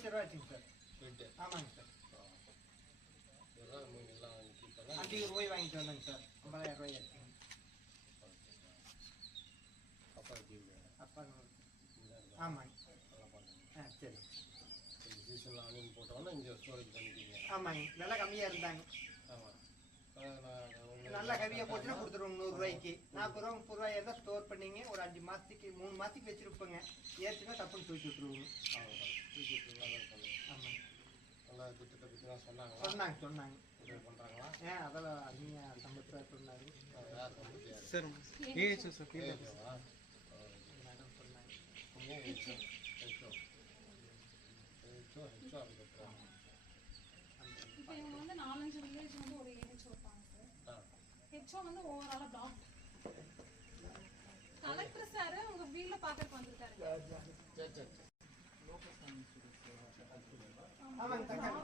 லட்சம் ரூபா ஆச்சுங்க சார். ஆமாங்க சார். அதிக ரூபாய் வாங்கிட்டு வந்தேங்க சார். 50,000 ரூபாய் ஆச்சுங்க. அப்பா ஆமாங்க. சரி. ஆமாங்க, நல்லா கம்மியாக இருந்தாங்க. நல்லா கம்மியாக போச்சுன்னா கொடுத்துருவோங்க 100 ரூபாய்க்கு. 40 ரூபா 30 ரூபாய் இருந்தால் ஸ்டோர் பண்ணிங்க ஒரு 5 மாதத்துக்கு 3 மாதத்துக்கு வச்சுருப்பேங்க. ஏற்றுனா தப்புன்னு தூக்கி விட்டுருவோங்க. ஆமாங்க. சொன்னாங்க. அதெல்லாம் அதிகமாக சம்பளத்தில் சொன்னாங்க. சார் ஏஹெச்எல் சார் மேடம் சொன்னாங்க. இப்போ இவங்க வந்து 4-5 வில்லேஜ் வந்து ஒரு ஏஹெச்ஓ இருப்பாங்க சார். ஹெச்ஓ வந்து ஓவராலா பிளாக். கலெக்டர் சார் உங்க வீட்ல பாக்கறதுக்கு வந்திருக்காரு. ஆமாங்க.